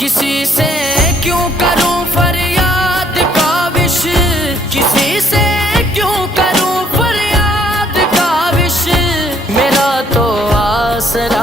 किसी से क्यों करूं फरियाद काविश, किसी से क्यों करूं फरियाद काविश, मेरा तो आसरा